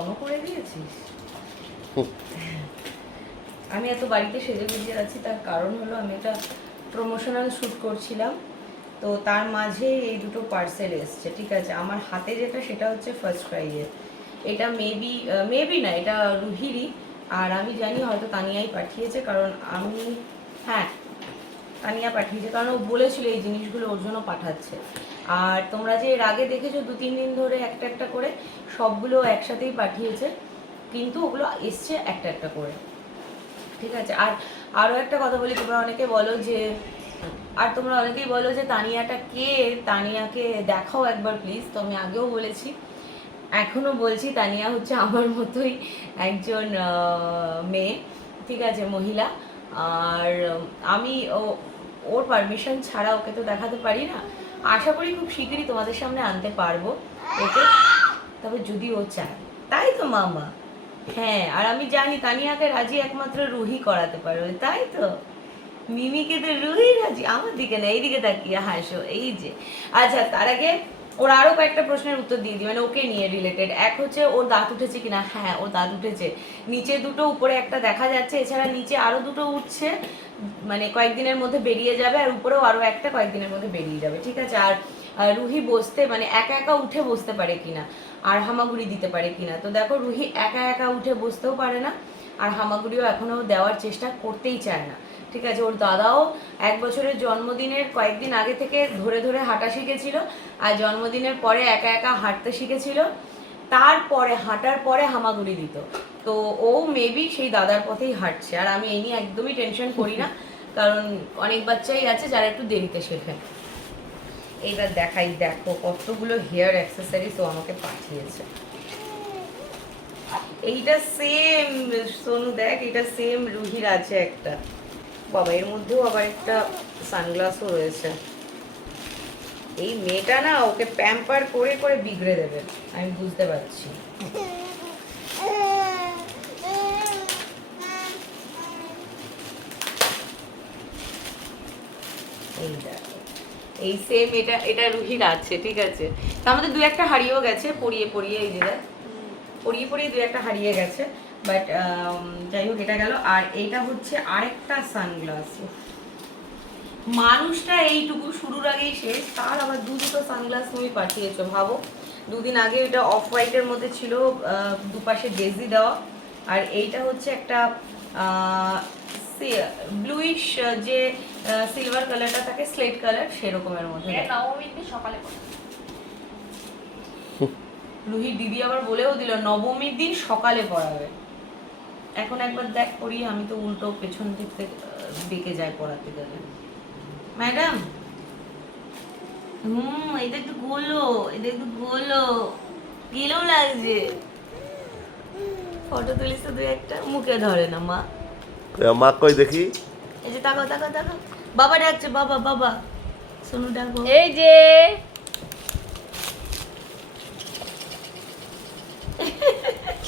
অনও করে দিয়েছিস। আমি এত বাড়িতে সেজে গুজে আছি, তার কারণ হলো আমি একটা প্রমোশনাল শ্যুট করছিলাম, তো তার মাঝে এই দুটো পার্সেল এসছে। ঠিক আছে, আমার হাতে যেটা সেটা হচ্ছে ফার্স্ট ক্রাইয়ের, এটা মেবি না, এটা রুহিরই। আর আমি জানি হয়তো তানিয়াই পাঠিয়েছে, কারণ আমি, হ্যাঁ তানিয়া পাঠিয়েছে, কারণ ও বলেছিল এই জিনিসগুলো ওর জন্য পাঠাচ্ছে। আর তোমরা যে এর আগে দেখেছো 2-3 দিন ধরে একটা একটা করে সবগুলো একসাথেই পাঠিয়েছে, কিন্তু ওগুলো এসছে একটা একটা করে। ঠিক আছে, আর আরও একটা কথা বলি, তোমরা অনেকে বলো যে, আর তোমরা অনেকেই বলো যে তানিয়াটা কে, তানিয়াকে দেখাও একবার প্লিজ। তো আমি আগেও বলেছি, এখনও বলছি, তানিয়া হচ্ছে আমার মতোই একজন মেয়ে, ঠিক আছে, মহিলা। আর আমি ওর পারমিশন ছাড়া ওকে তো দেখাতে পারি না। আশা করি খুব শীঘ্রই তোমাদের সামনে আনতে পারবো ওকে, তবে যদি ও চায়, তাই তো মামা? হ্যাঁ, আর আমি জানি তানিয়াকে রাজি একমাত্র রুহি করাতে পারবে, তাই তো? মিমিকে তো রুহি রাজি, আমার দিকে না, এইদিকে তাকিয়ে হাসো, এই যে। আচ্ছা, তার আগে ওর আরো কয়েকটা প্রশ্নের উত্তর দিয়ে দিই, মানে ওকে নিয়ে রিলেটেড। এক হচ্ছে ওর দাঁত উঠেছে কিনা। হ্যাঁ, ওর দাঁত উঠেছে, নিচে দুটো উপরে একটা দেখা যাচ্ছে, এছাড়া নিচে আরো দুটো উঠছে, মানে কয়েকদিনের মধ্যে বেরিয়ে যাবে, আর উপরেও আরো একটা কয়েকদিনের মধ্যে বেরিয়ে যাবে। ঠিক আছে, আর রুহি বসতে মানে একা একা উঠে বসতে পারে কিনা, আর হামাগুড়ি দিতে পারে কিনা। তো দেখো, রুহি একা একা উঠে বসতেও পারে না, আর হামাগুড়িও এখনো দেওয়ার চেষ্টা করতেই চায় না। ঠিক আছে, ওর দাদাও 1 বছরের জন্মদিনের কয়েকদিন আগে থেকে ধরে ধরে হাঁটা শিখেছিল, আর জন্মদিনের পরে একা একা হাঁটতে শিখেছিল, তারপরে হাঁটার পরে হামাগুড়ি দিত। তো ও মেবি সেই দাদার পথেই হাঁটছে, আর আমি এই নিয়ে একদমই টেনশন করি না, কারণ অনেক বাচ্চাই আছে যারা একটু দেরিতে শেখে। এইবার দেখাই, দেখো কতগুলো হেয়ার অ্যাক্সেসরিজ ও আমাকে পাঠিয়েছে। এইটা সেম সোনু, দেখ এটা সেম রুহির আছে একটা। বাবা, এর মধ্যেও আবার একটা সানগ্লাসও রয়েছে। এই মেয়েটা না ওকে প্যাম্পার করে করে বিগড়ে দেবে, আমি বুঝতে পারছি। এই দেখো, এই সেম এটা এটা রুহির আছে। ঠিক আছে, তার মধ্যে 2-1টা হারিয়েও গেছে, পরিয়ে পরিয়ে, এই যে দেখ, পরিয়ে পরিয়ে 2-1টা হারিয়ে গেছে, বাট যাই হোক এটা গেল। আর এইটা হচ্ছে আরেকটা সানগ্লাস। মানুষটা এইটুকু শুরুর আগেই শেষ, তার আবার দুটো সানগ্লাস তুমি পাঠিয়েছো, ভাবো। 2 দিন আগে এটা অফ হোয়াইটের মধ্যে ছিল, দুপাশে ডেজি দেওয়া, আর এইটা হচ্ছে একটা ব্লুইশ, যে সিলভার কালারটা থাকে, স্লেট কালার, সেরকমের মধ্যে। সকালে রুহির দিদি আবার বলেও দিল নবমীর দিন সকালে পড়াবে। এখন একবার দেখ পড়ি, আমি তো উল্টো পেছন দিক থেকে বেঁকে যায় পড়াতে গেলে। ম্যাডাম, এটা একটু গোলো, এটা একটু গোলো, গিলেও লাগছে। ফটো তুলিস তো 2-1টা, মুখে ধরে না মা। মা কই দেখি। এই যে তাকাও তাকাও তাকাও, বাবা ডাকছে, বাবা বাবা, সোনু ডাকো। এই যে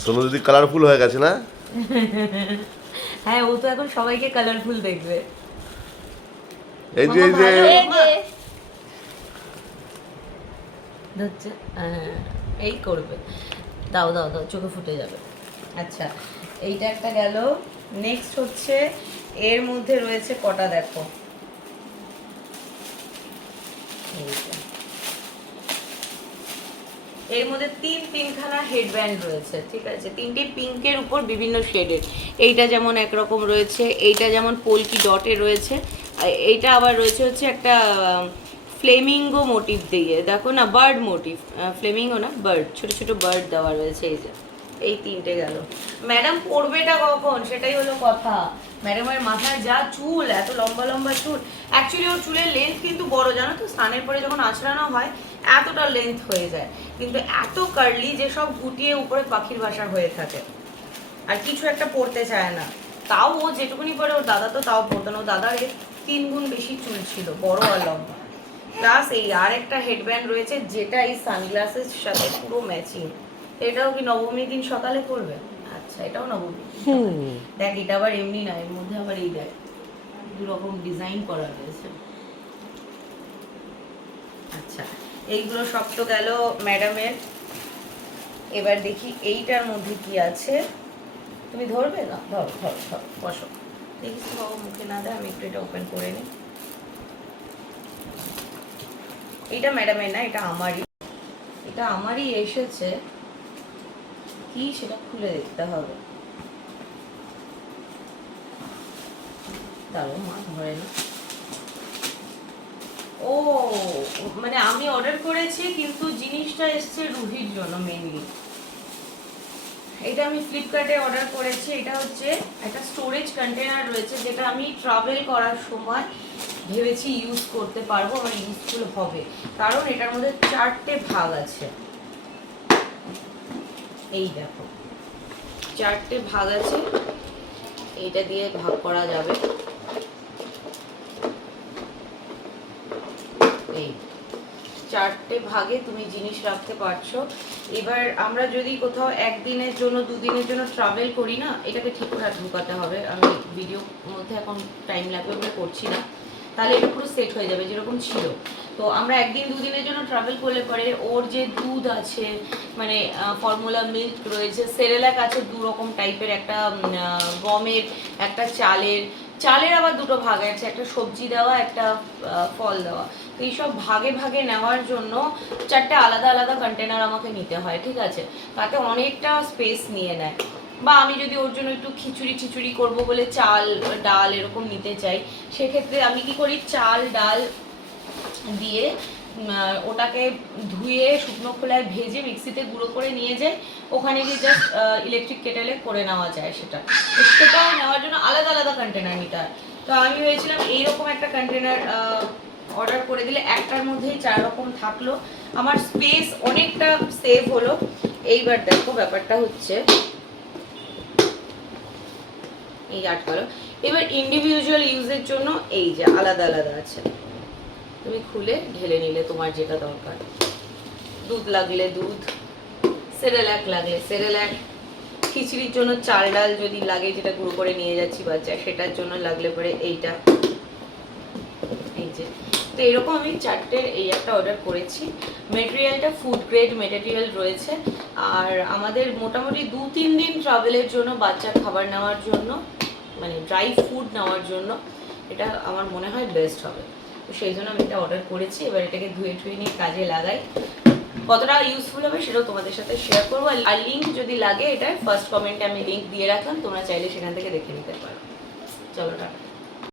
সোনু দিদি কালারফুল হয়ে গেছে না? হ্যাঁ, ও তো এখন সবাইকে কালারফুল দেখবে। এই যে এই যে ধরছে, এই করবে, দাও দাও দাও, চোখে ফুটে যাবে। আচ্ছা, এইটা একটা গেল। নেক্সট হচ্ছে, এর মধ্যে রয়েছে কটা দেখো, এর মধ্যে 3-3খানা হেডব্যান্ড রয়েছে। ঠিক আছে, 3টি পিঙ্কের উপর বিভিন্ন শেডের। এইটা যেমন একরকম রয়েছে, এইটা যেমন পোলকি ডটে রয়েছে, এইটা আবার রয়েছে হচ্ছে একটা ফ্লেমিঙ্গো মোটিভ দিয়ে, দেখো না, বার্ড মোটিভ, ফ্লেমিঙ্গো না, বার্ড, ছোট ছোট বার্ড দেওয়া রয়েছে। এই যে এই 3টে গেল। ম্যাডাম পড়বেটা কখন, সেটাই হলো কথা। ম্যাডামের মাথায় যা চুল, এত লম্বা লম্বা চুল। অ্যাকচুয়ালি ওর চুলের লেন্থ কিন্তু বড়, জানো তো, স্নানের পরে যখন আঁচড়ানো হয় এতটা লেন্থ হয়ে যায়, কিন্তু এত কার্লি যে সব গুটিয়ে উপরে পাখির বাসা হয়ে থাকে, আর কিছু একটা পড়তে চায় না। তাও ও যেটুকুনি পরে, ওর দাদা তো তাও পড়তো না, ওর দাদার 3 গুণ বেশি চুল ছিল, বড় আর লম্বা। প্লাস এই আর একটা হেডব্যান্ড রয়েছে, যেটা এই সানগ্লাসের সাথে পুরো ম্যাচিং। এটাও কি নবমীর দিন সকালে করবে? আচ্ছা, এটাও নবমী। দেখ, এটা আবার এমনি না, এর মধ্যে আবার এই দেখ 2 রকম ডিজাইন করা রয়েছে। আচ্ছা, এইগুলো সব তো গেল ম্যাডামের। এবার দেখি এইটার মধ্যে কি আছে। তুমি ধরবে না? ধর ধর ধর, বসো। দেখিস তো বাবা মুখে না দেয়, আমি একটু এটা ওপেন করে নিই। এইটা ম্যাডামের না, এটা আমারই। এটা আমারই এসেছে, কি সেটা খুলে দেখতে হবে। দাঁড়ো, মা ধরে না। ও মানে আমি অর্ডার করেছি, কিন্তু জিনিসটা এসছে রুহির জন্য মেনলি। এটা আমি ফ্লিপকার্টে অর্ডার করেছি। এটা হচ্ছে একটা স্টোরেজ কন্টেনার রয়েছে, যেটা আমি ট্রাভেল করার সময় ভেবেছি ইউজ করতে পারবো, আমার ইউজফুল হবে। কারণ এটার মধ্যে 4টে ভাগ আছে। এই দেখো, 4টে ভাগ আছে, এইটা দিয়ে ভাগ করা যাবে। এই 4টে ভাগে তুমি জিনিস রাখতে পারছো। এবার আমরা যদি কোথাও একদিনের জন্য 2 দিনের জন্য ট্রাভেল করি না, এটাকে ঠিকঠাক ঢুকাতে হবে। আমি ভিডিও মধ্যে এখন টাইম লাগবে বলে করছি না, তাহলে এটা পুরো সেট হয়ে যাবে যেরকম ছিল। তো আমরা 1-2 দিনের জন্য ট্রাভেল করলে পরে ওর যে দুধ আছে, মানে ফর্মুলা মিল্ক রয়েছে, সেরেলাক আছে 2 রকম টাইপের, একটা গমের, একটা চালের আবার 2টো ভাগ আছে, একটা সবজি দেওয়া, একটা ফল দেওয়া। তো এইসব ভাগে ভাগে নেওয়ার জন্য 4টে আলাদা আলাদা কন্টেনার আমাকে নিতে হয়, ঠিক আছে? তাতে অনেকটা স্পেস নিয়ে নেয়। বা আমি যদি ওর জন্য একটু খিচুড়ি করবো বলে চাল ডাল এরকম নিতে চাই, সেক্ষেত্রে আমি কি করি, চাল ডাল দিয়ে ওটাকে ধুয়ে শুকনো খোলায় ভেজে মিক্সিতে গুঁড়ো করে নিয়ে যাই। ওখানে গিয়ে জাস্ট ইলেকট্রিক কেটেলে করে নেওয়া যায় সেটা। তো সেটা নেওয়ার জন্য আলাদা আলাদা কন্টেনার নিতে হয়। তো আমি ভেবেছিলাম এইরকম একটা কন্টেনার অর্ডার করে দিলে একটার মধ্যেই 4 রকম থাকলো, আমার স্পেস অনেকটা সেভ হলো। এইবার দেখো ব্যাপারটা হচ্ছে এই আটকালো। এবার ইন্ডিভিজুয়াল ইউজের জন্য এই যে আলাদা আলাদা আছে, তুমি খুলে ঢেলে নিলে তোমার যেটা দরকার। দুধ লাগলে দুধ, সেরেলাক লাগলে সেরেলাক, খিচুড়ির জন্য চাল ডাল যদি লাগে, যেটা গুঁড়ো করে নিয়ে যাচ্ছি বাচ্চা, সেটার জন্য লাগলে পরে এইটা। এই যে, তো এরকম আমি 4টে এই একটা অর্ডার করেছি। মেটেরিয়ালটা ফুড গ্রেড মেটেরিয়াল রয়েছে। আর আমাদের মোটামুটি 2-3 দিন ট্রাভেলের জন্য, বাচ্চার খাবার নেওয়ার জন্য, মানে ড্রাই ফুড নেওয়ার জন্য এটা আমার মনে হয় বেস্ট হবে। তো সেই জন্য আমি এটা অর্ডার করেছি। এবার এটাকে ধুয়ে নিয়ে কাজে লাগাই। কতটা ইউজফুল হবে সেটাও তোমাদের সাথে শেয়ার করবো। আর লিঙ্ক যদি লাগে, এটার ফার্স্ট কমেন্টে আমি লিঙ্ক দিয়ে রাখলাম, তোমরা চাইলে সেখান থেকে দেখে নিতে পারো। চলো টাটা।